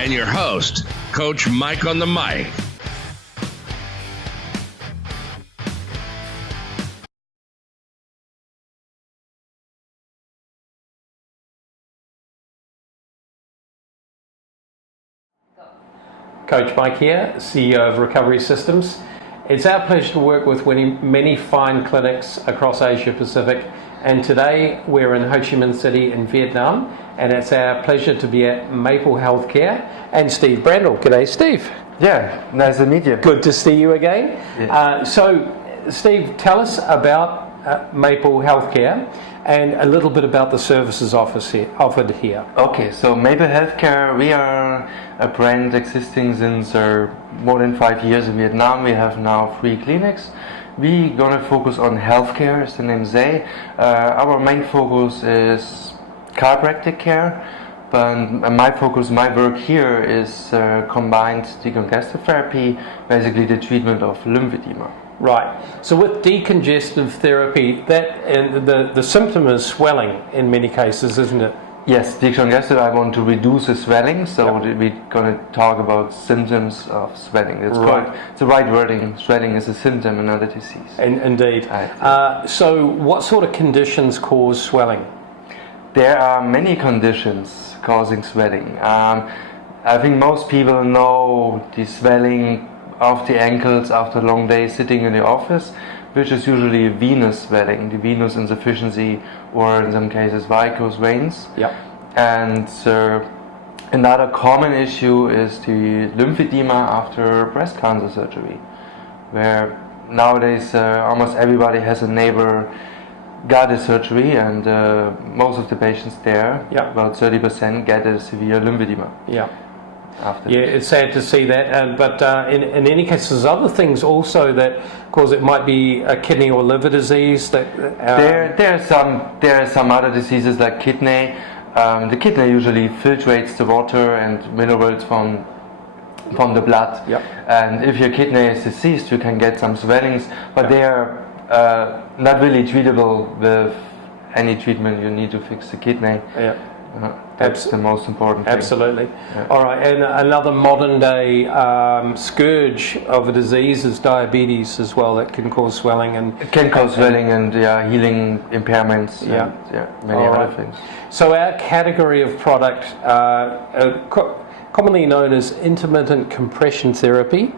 and your host, Coach Mike on the mic. Coach Mike here, CEO of Recovery Systems. It's our pleasure to work with many fine clinics across Asia Pacific, and today we're in Ho Chi Minh City in Vietnam, and it's our pleasure to be at Maple Healthcare and Steve Brandl. G'day, Steve. Yeah, nice to meet you. Good to see you again. Yeah. So, Steve, tell us about Maple Healthcare and a little bit about the services offered here. Okay, so Maple Healthcare, we are a brand existing since more than 5 years in Vietnam. We have now 3 clinics. We're gonna focus on healthcare, as the name say. Our main focus is chiropractic care, but my work here is combined decongestant therapy, basically the treatment of lymphedema. Right. So with decongestant therapy, the symptom is swelling in many cases, isn't it? Yes, decongestant, I want to reduce the swelling, so we're going to talk about symptoms of swelling. It's the right wording. Swelling is a symptom, not a disease. Indeed. So what sort of conditions cause swelling? There are many conditions causing swelling. I think most people know the swelling of the ankles after a long day sitting in the office, which is usually venous swelling, the venous insufficiency, or in some cases varicose veins. Yep. And another common issue is the lymphedema after breast cancer surgery, where nowadays almost everybody has a neighbor got a surgery, and most of the patients there, about 30%, get a severe lymphedema. Yeah. It's sad to see that, but in any case, there's other things also that cause it. Might be a kidney or liver disease. That there are some other diseases like kidney. The kidney usually filtrates the water and minerals from the blood. Yep. And if your kidney is diseased, you can get some swellings, but they are not really treatable with any treatment. You need to fix the kidney. Yeah. That's the most important thing. Absolutely. Yeah. All right, and another modern day scourge of a disease is diabetes as well, that can cause swelling. It can cause swelling and healing impairments and many other things. So our category of product, commonly known as intermittent compression therapy,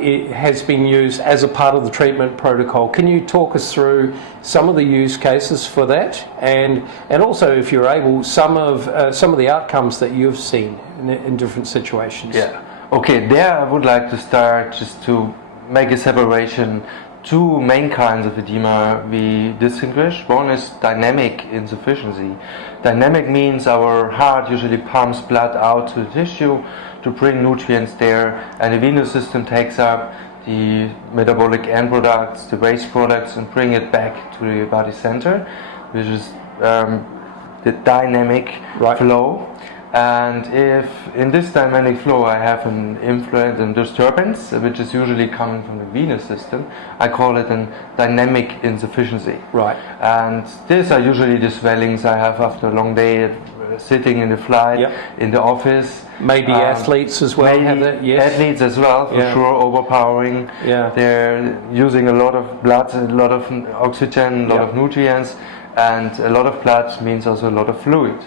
it has been used as a part of the treatment protocol. Can you talk us through some of the use cases for that, and also, if you're able, some of the outcomes that you've seen in different situations? Yeah. Okay. There, I would like to start just to make a separation. 2 main kinds of edema we distinguish. One is dynamic insufficiency. Dynamic means our heart usually pumps blood out to the tissue to bring nutrients there, and the venous system takes up the metabolic end products, the waste products, and bring it back to the body center, which is the dynamic flow. And if in this dynamic flow I have an influence and disturbance, which is usually coming from the venous system, I call it a dynamic insufficiency. Right. And these are usually the swellings I have after a long day sitting in the flight, in the office. Maybe athletes as well have that. Yes. Athletes as well, for sure, overpowering. Yeah. They're using a lot of blood, a lot of oxygen, a lot of nutrients. And a lot of blood means also a lot of fluid,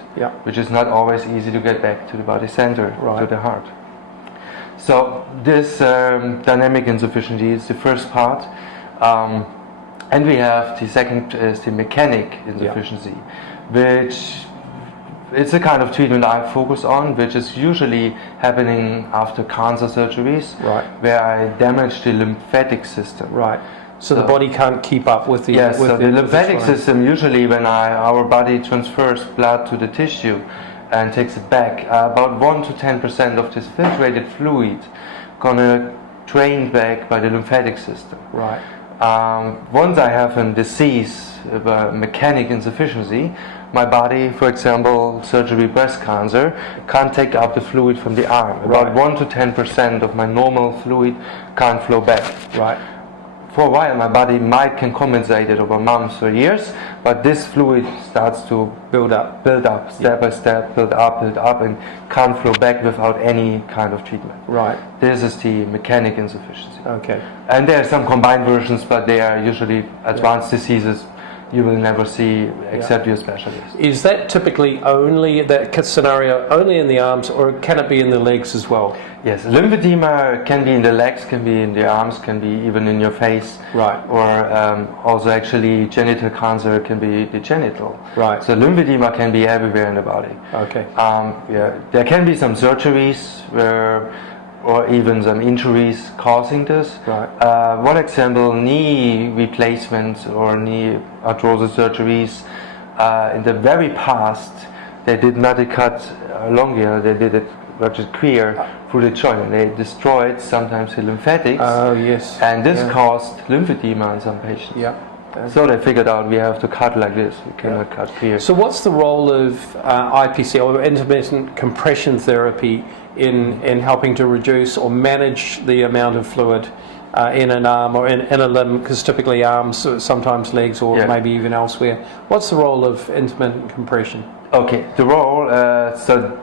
which is not always easy to get back to the body center, to the heart. So this dynamic insufficiency is the first part. And we have the second is the mechanic insufficiency, which it's a kind of treatment I focus on, which is usually happening after cancer surgeries, where I damage the lymphatic system. Right. So the body can't keep up with the... Yes, so the lymphatic system, usually when our body transfers blood to the tissue and takes it back, about 1 to 10% of this filtrated fluid gonna drain back by the lymphatic system. Right. Once I have a disease, mechanic insufficiency, my body, for example, surgery breast cancer, can't take out the fluid from the arm. About 1 to 10% of my normal fluid can't flow back. Right. for a while my body can compensate it over months or years, but this fluid starts to Build up. step by step, build up, and can't flow back without any kind of treatment. Right. This is the mechanic insufficiency. Okay. And there are some combined versions, but they are usually advanced diseases you will never see except your specialist. Is that typically only that scenario only in the arms, or can it be in the legs as well? Yes, lymphedema can be in the legs, can be in the arms, can be even in your face. Right. Or also actually genital cancer can be the genital. Right. So lymphedema can be everywhere in the body. Okay. There can be some surgeries or even some injuries causing this. Right. One example, knee replacements or knee arthrosis surgeries. In the very past, they did not cut longia, they did it just clear through the joint, and they destroyed sometimes the lymphatics. Oh, yes. And this caused lymphedema in some patients. Yeah. So they figured out we have to cut like this, we cannot cut clear. So what's the role of IPC, or intermittent compression therapy, in helping to reduce or manage the amount of fluid in an arm or in a limb, because typically arms, sometimes legs, or maybe even elsewhere? What's the role of intermittent compression? Okay, the role, so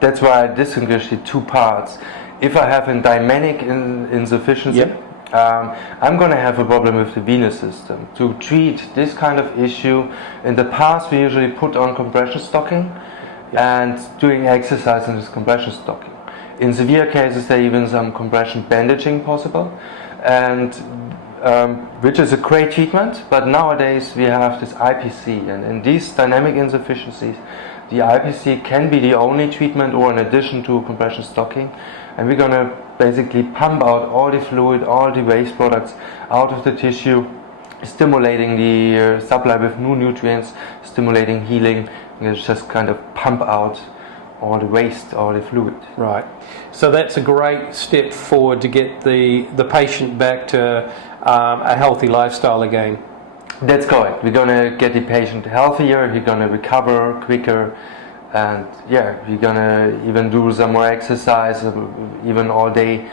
that's why I distinguish the two parts. If I have a dynamic insufficiency, I'm going to have a problem with the venous system. To treat this kind of issue, in the past we usually put on compression stocking and doing exercise in this compression stocking. In severe cases there even some compression bandaging possible, and which is a great treatment, but nowadays we have this IPC, and in these dynamic insufficiencies the IPC can be the only treatment or in addition to compression stocking, and we're going to basically pump out all the fluid, all the waste products out of the tissue, stimulating the supply with new nutrients, stimulating healing, and just kind of pump out all the waste, all the fluid. Right. So that's a great step forward to get the patient back to a healthy lifestyle again. That's correct. We're going to get the patient healthier, he's going to recover quicker, and we're going to even do some more exercise, even all day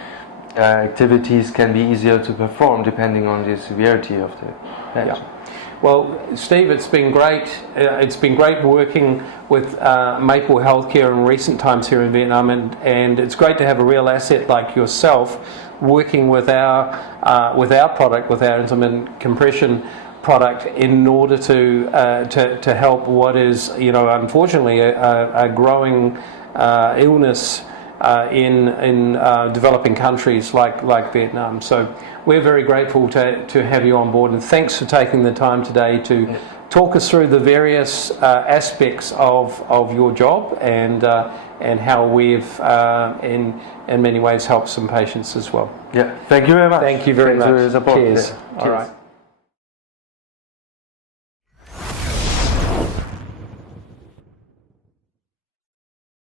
activities can be easier to perform depending on the severity of the patient. Well, Steve, it's been great. It's been great working with Maple Healthcare in recent times here in Vietnam, and it's great to have a real asset like yourself working with our product, with our intermittent compression product, in order to help what is, unfortunately a growing illness in developing countries like Vietnam. So we're very grateful to have you on board, and thanks for taking the time today to talk us through the various aspects of your job and how we've in many ways helped some patients as well. Yeah, thank you very much. Thank you very much. For your support. Cheers. Yeah. All right.